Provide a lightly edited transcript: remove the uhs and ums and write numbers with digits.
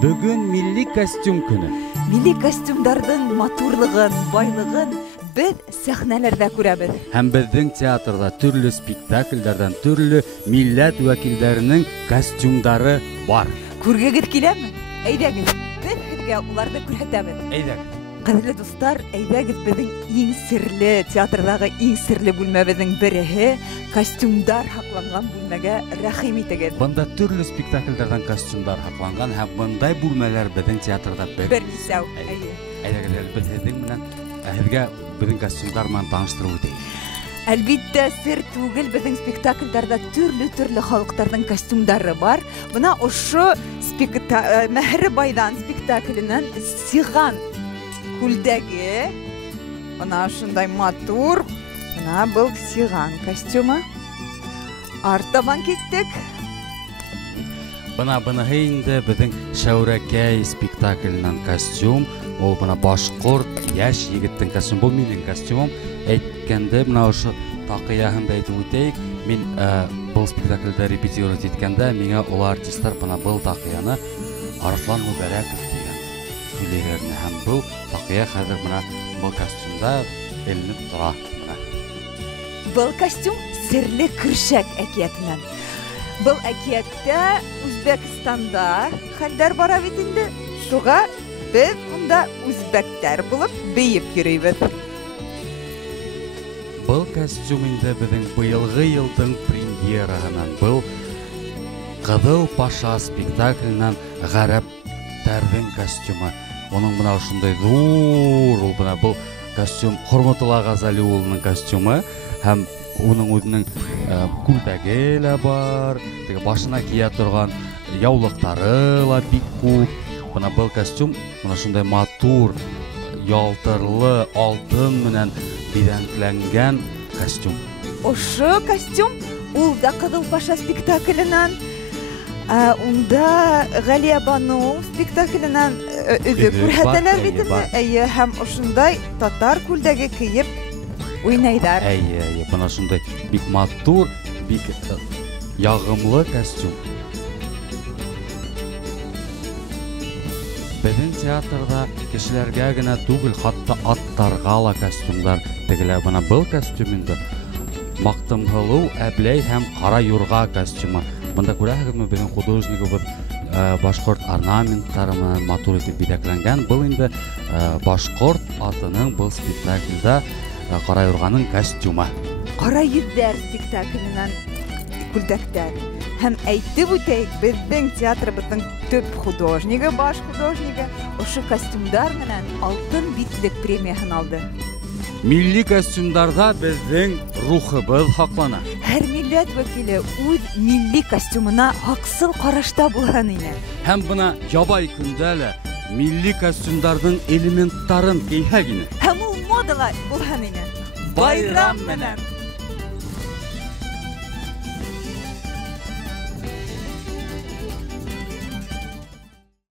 Бүгін milli костюм күні. Milli костюмдардың матурлығын, байлығын біз сәхнәләрдә күрәбез. Һәм безнең театрда төрле спектакльләрдән төрле милләт вәкилләренең костюмдары бар. Күргегез киләме? Әйдәгез, без сезгә уларны күрсәтәбез. Әйдәгез. Кадерле дуслар, әйдәгез безнең иң серле театрдагы иң серле бүлмәбезнең береһе костюмдар һакланган бүлмәгә рәхим итегез. Бында төрле спектакльләрдән костюмдар һакланган һәм бындай бүлмәләр безнең театрда бер исәү. Әйдәгез, без сезнең белән сезгә безнең костюмдар белән таныштырып үтәйек. Әлбиттә, сер түгел, безнең спектакльләрдә төрле халыкларның костюмдары бар. Бuna ошо Мәһәр байдан спектакленнән сиган күлдәге, бuna шундай матур, бuna был сиган костюмы. Артабан киттек. Бuna инде безнең Шәүрәкәй спектакленнән костюм, ул бuna башкорт яшь егеттең костюм, бу минең костюмым. Әйткәндә, менә ошо такыяһында әйтеп үтәйек, мин бу спектакльдә репетировать иткәндә, миңа ул артистлар бuna бу такыяны Арслан Мубәрәков дигән сөйләгән һәм бу такыя хәзер менә бу костюмда эленеп тора. Бу костюм серле көршәк әкиятеннән. Бу әкияттә Үзбәкстанда хәлләр бара бит инде. Шуга без монда үзбәктәр булып бейеп йөрибез. Бұл костюм инде безнең быелгы елның премьераһыннан, был Кызыл Паша спектакленнән гарәптәрнең костюмы. Оның бuna шундай зур, ул бuna бу костюм Хорматулла Газали улының костюмы һәм уның үзенең күлдәге лә бар, теге башына кия торган яулыктары ла бик күп. Бuna бу костюм бuna шундай матур, ялтырлы, алтын менән бирәнкләнгән костюм. Ошо костюм ул да Кызыл Паша спектакленнән, унда Галия Бану спектакленнән үзеп күрһәтәләр бит инде. Әйе, һәм ошондай татар күлдәге киеп уйнайдар. Әйе, бuna шундай бик матур, бик ягымлы костюм. Безнең театрда кешеләргә генә түгел, хатта аттарга ла костюмдар тегелә. Бuna был костюмында Мактымһылу әбләй һәм Кара юрга костюмы. Бunda күрәһегезме, безнең художнигыбыз башкорт орнаментлары менән матур итеп бизәкләнгән. Был инде башкорт атының был спектакльдә Кара юрганың костюмы. Кара йөзләр спектакленнән күлдәктәр. Һәм әйтеп үтәйек, безнең театрыбызның төп художнигы, баш художнигы ошо костюмдар менән алтын битлек премиясын алды. Milli костюмдарда безнең рухыбыз хаклана. Һәр милләт вәкиле үз милли костюмына хаксыл карашта булган ине. Һәм бuna ябай көндә лә milli костюмдарның элементтарын кийһәгене. Һәм ул модага булган ине. Байрам менән